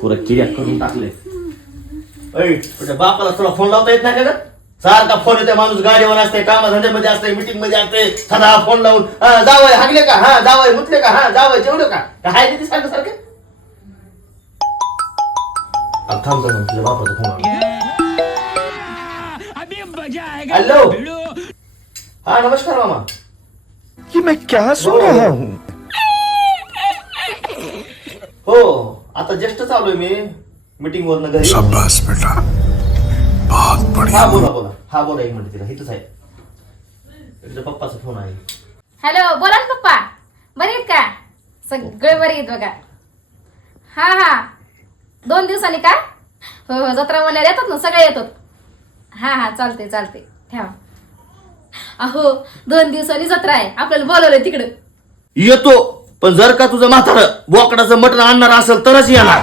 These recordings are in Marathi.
पुरा किर्याक करून टाकले. तुझ्या बापाला तुला फोन लावता येत नाही का? सारखा फोन येते, माणूस गाडीवर असते, कामधंद्यामध्ये असते, मीटिंग मध्ये असते, सदा फोन लावून जावय हागले का, हा जावय मुतले का, हा जावय जेवलं का, काय किती सारखं सारखं. थांबतो मग तुझ्या बापाचा फोन. हॅलो, हा नमस्कार मामा. कि मैं क्या सुन रहा हूँ. हो आता जस्ट चालूय मी मीटिंग वरनं घरी. शाबाश बेटा, बहुत बढ़िया. हा बोला बोला, हा बोला, एक मिनिट तिला इथंच आहे. तुझ्या पप्पाचा फोन आहे. हॅलो, बोला ना पप्पा. बरे आहेत का? सगळे बरे आहेत बघा. हा हा 2 दिवसांनी का? हो हो, जत्रा म्हणल्यावर येतात ना, सगळे येतात. हा हा चालते चालते, ठेवा. अहो 2 दिवसांनी जत्रा आहे, आपल्याला बोलवलंय तिकडं. येतो, पण जर का तुझं म्हातारं बोकडाचं मटण आणणार असेल तरच येणार.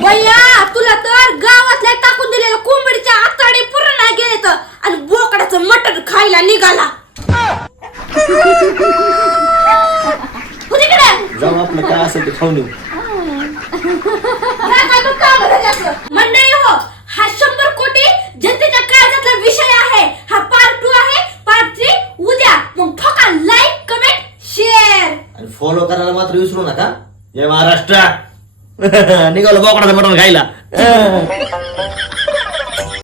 भैया तुला तर गावातल्या टाकून दिलेल्या कोंबडीच्या आताडे पूर्ण नाही गेले तर आणि बोकडाचं मटण खायला निघाला. जाऊ आपलं काय असेल ते खाऊन येऊ. मंडळी हो, हा 100 कोटी जनतेच्या काळजातला विषय आहे. हा पार्ट 2 आहे. पार्ट 3 उद्या. मग ठोका लाईक, कमेंट, शेअर आणि फॉलो करायला मात्र विसरू नका. जय महाराष्ट्र. निघालो बोकडाचं मटण खायला.